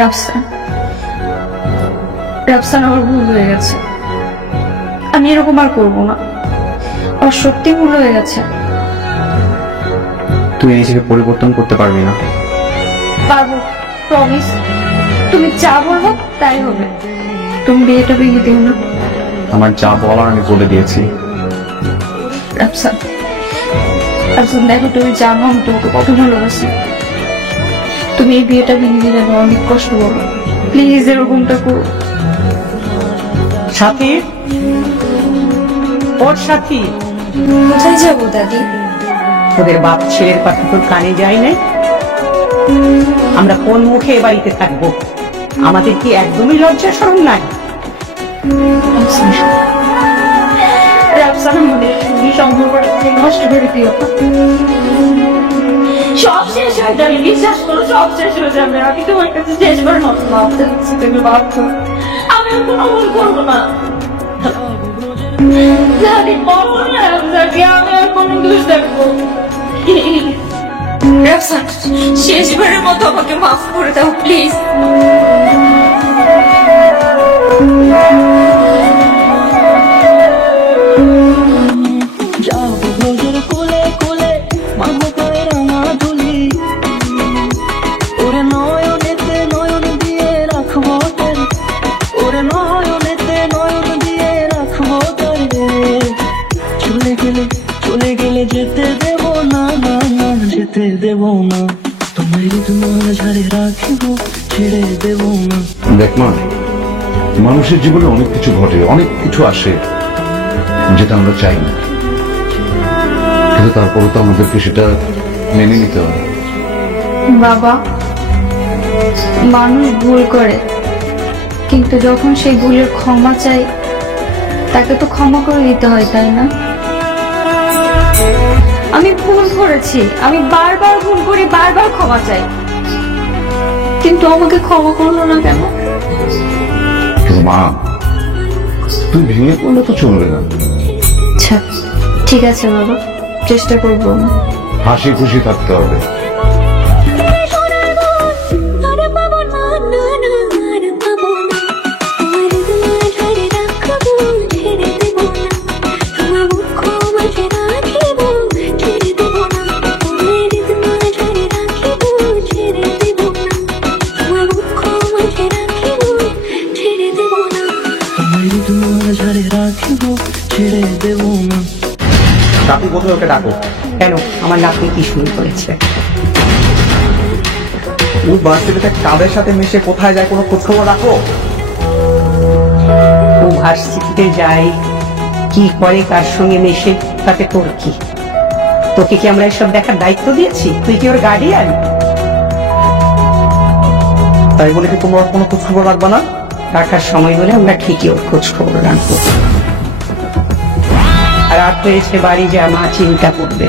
রাফসান, রাফসান আমার ভুল হয়ে গেছে। আমি এরকম আর করবো না। আমার সত্যি ভুল হয়ে গেছে। তুই নিজেকে পরিবর্তন করতে পারবি না। পারবো, প্রমিস। তুমি যা বলবো তাই হবে। তুমি বিয়েটা ভেঙে দিও না। আমার যা বলার আমি বলে দিয়েছি। রাফসান, রাফসান দেখো, তুমি জানো আমি তোমাকে কত ভালোবাসি। তুমি এই বিয়েটা ভেঙে দিলে আমার অনেক কষ্ট করো। প্লিজ এরকমটা করো। সাথী, ওর সাথী, কোথায় যাবো দাদি? তোদের বাপ ছেলের কথা তোর কানে যায় নাই? আমরা কোন মুখে এ বাড়িতে থাকবো? আমাদের কি একদমই লজ্জা শরম নাই? রাফসান আমাদের সঙ্গে সম্পর্কটা নষ্ট করে দিও। সব শেষ হয়ে যাবে, বিশ্বাস করো, সব শেষ হয়ে যাবে। আমি তোমার কাছে শেষবার মতো ভাবতে হচ্ছে, তুমি ভাবছো আমি আর কোনো ভুল করবো না। দাদি বলো না রাফসানকে আমি আর কোনো দোষ দেখবো। রাফসান, শেষবারের মতো আমাকে মাফ করে দাও প্লিজ। যেতে দেব না, না না যেতে দেব না, তোমারই তোমার ঝাড়ে রাখিব, ছেড়ে দেব না। দেখ মা, মানুষের জীবনে অনেক কিছু ঘটে, অনেক কিছু আসে যেটা আমরা চাই না, কিন্তু তারপরে তো আমাদেরকে সেটা মেনে নিতে হবে। বাবা, মানুষ ভুল করে, কিন্তু যখন সেই ভুলের ক্ষমা চাই তাকে তো ক্ষমা করে দিতে হয়, তাই না? আমি ভুল করেছি, আমি বারবার ভুল করি, বারবার ক্ষমা চাই, কিন্তু আমাকে ক্ষমা করলো না কেন? কিন্তু মা, তুই ভেঙে পড়লে তো চলবে না। আচ্ছা ঠিক আছে বাবা, চেষ্টা করবো। হাসি খুশি থাকতে হবে। আপনি কোথায় ওকে ডাকো। কেন, আমার নাতনি কি শুরু করেছে? ও ভার্সিটিতে কাদের সাথে মিশে কোথায় যায় কোনো খোঁজ খবর রাখো? ও ভার্সিটিতে যায়, কি করে, কার সঙ্গে মেশে, তাতে তোর কি? তোকে কি আমরা এসব দেখার দায়িত্ব দিয়েছি? তুই কি ওর গার্ডিয়ান? তাই বলে কি তোমরা কোনো খোঁজ খবর রাখবা না? রাখার সময় হলে আমরা ঠিকই ওর খোঁজ খবর রাখবো। রাত হয়েছে, বাড়ি যা, মা চিন্তা করবে।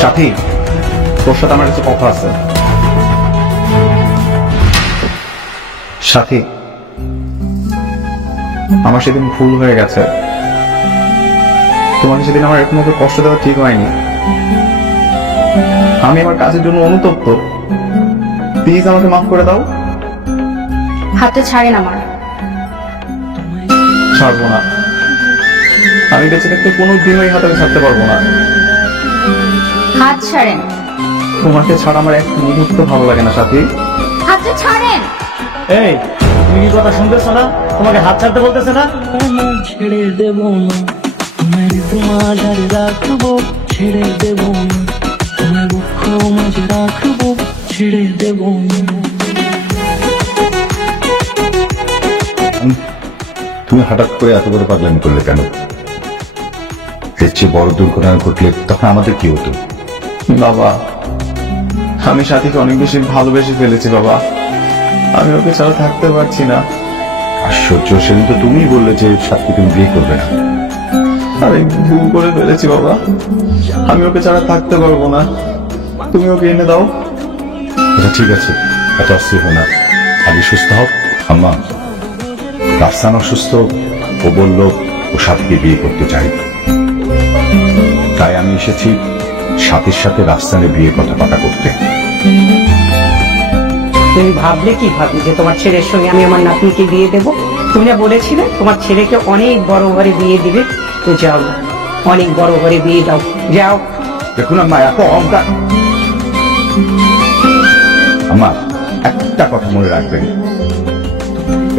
সাথী, তোর সাথে আমার কাছে কথা আছে। সাথী, আমার সেদিন ভুল হয়ে গেছে। তোমাকে সেদিন আমার এরকম ভাবে কষ্ট দেওয়া ঠিক হয়নি। আমি আমার কাজের জন্য অনুতপ্ত। প্লিজ আমাকে মাফ করে দাও। হাতে ছাড়েন আমার। ছাড়বো না। আমি বেঁচে থাকতে কোনোদিন ওই হাতে ছাড়তে পারবো না। হাত ছাড়েন। তোমাকে ছাড়া আমার এক মুহূর্ত ভালো লাগে না সাথী। হাতে ছাড়েন। এই, তুমি কি কথা শুনতেছো না? তোমাকে হাত ছাড়তে বলতেছে না? ছেড়ে দেব না, তোমারই তোমার ঝাড়ে রাখবো, ছেড়ে দেব না, তোমার দুঃখ মাঝে রাখবো, ছেড়ে দেব না। তুমি হঠাৎ করে এত বড় পাগলামি করলে কেন? এর চেয়ে বড় দুর্ঘটনা ঘটলে তখন আমাদের কি হতো? বাবা, আমি সাথীকে অনেক বেশি ভালোবেসে ফেলেছি বাবা। আমি ওকে ছাড়া থাকতে পারছি না। আশ্চর্য, সেদিন তো তুমিই বললে যে সাথী তুমি বিয়ে করবে না। আমি ভুল করে ফেলেছি বাবা। আমি ওকে ছাড়া থাকতে পারবো না। তুমি ওকে এনে দাও। আচ্ছা ঠিক আছে, এত অস্থির হো না, আগে সুস্থ হোক। আম্মা, রাফসান অসুস্থ, ও বলল ও সাথীকে বিয়ে করতে চাই। তাই আমি এসেছি সাথীর সাথে রাজস্থানে বিয়ে কথা করতে। তুমি ভাবলে কি ভাবি যে তোমার ছেলের সঙ্গে আমি আমার নাতনিকে বিয়ে দেব? তুমি না বলেছিলে তোমার ছেলেকে অনেক বড় ঘরে বিয়ে দিবে? তো যাও, অনেক বড় ঘরে বিয়ে দাও, যাও। দেখুন আম্মা, এত অহংকার। আম্মা, একটা কথা মনে রাখবেন,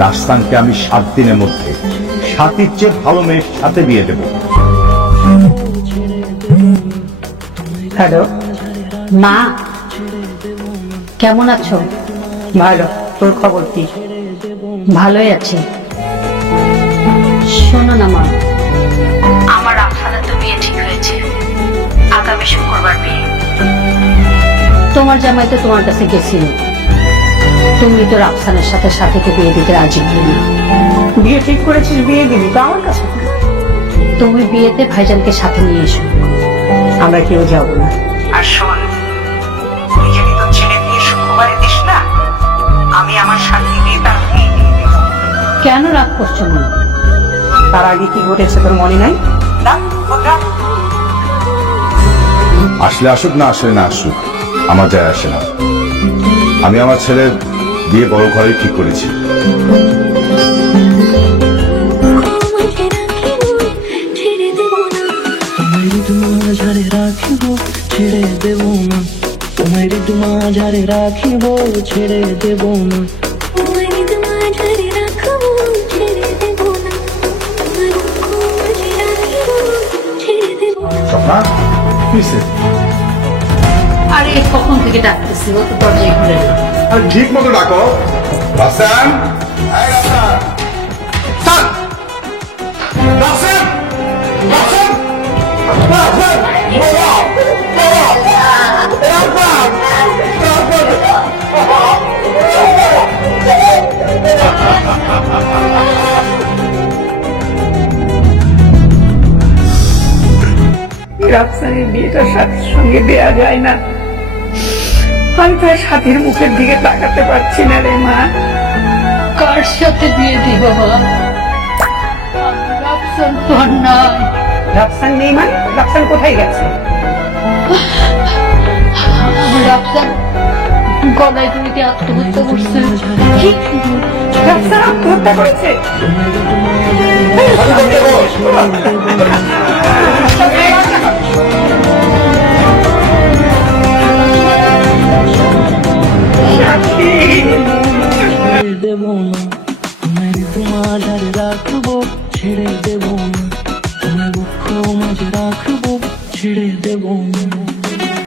রাজস্থানকে আমি 7 দিনের মধ্যে সাথীর চেয়ে ভালো মেয়ের সাথে বিয়ে দেব। হ্যালো মা, কেমন আছো? ভালো, তোর খবর কি? ভালোই আছি। শোনো না মা, আমার আফসানের তো বিয়ে ঠিক হয়েছে, আগামী শুক্রবার বিয়ে। তোমার জামাই তো তোমার কাছে গেছিল, তুমি তো আফসানের সাথে সাথীকে বিয়ে দিতে রাজি হলে না। বিয়ে ঠিক করেছিস, বিয়ে দিবি তো আমার কাছে? তুমি বিয়েতে ভাইজানকে সাথে নিয়ে এসো। আমরা কেউ যাবো না। আর শোন, তুই যদি তোর ছেলে বিয়ে শুক্রবারে দিস না, আমি আমার সাথী দিয়ে তার বিয়ে দিয়ে দেব। কেন রাগ করছো মা? তার আগে কি ঘটেছে তোর মনে নাই? আসলে আসুক, না আসলে না আসুক, আমার যায় আসে না। আমি আমার ছেলের বিয়ে বড় ঘরে ঠিক করেছি। মাঝারে রাখিব ছেড়ে দেব না, তোমার মাঝারে রাখিব ছেড়ে দেব না। স্বপ্না, আরে কখন থেকে ডাকতেছি, ও তো দরজায় খুলে না। ঠিক মতো ডাকো। রাসেন, রাফসানের বিয়েটা সাথীর সঙ্গে দেয়া যায় না। আমি তার সাথীর মুখের দিকে তাকাতে পারছি না রে মা। কার সাথে বিয়ে দিই বাবা? রাফসান তো আর নাই। রাফসান নেই মানে? রাফসান কোথায় গেছে? রাফসান গলায় দড়িতে আত্মহত্যা করছে। কি? রাফসান আত্মহত্যা করেছে? ছেড়ে দেব না, তোমার মাঝারে রাখবো ছেড়ে দেব না, তোমার বুক মাঝে রাখবো ছেড়ে দেব না।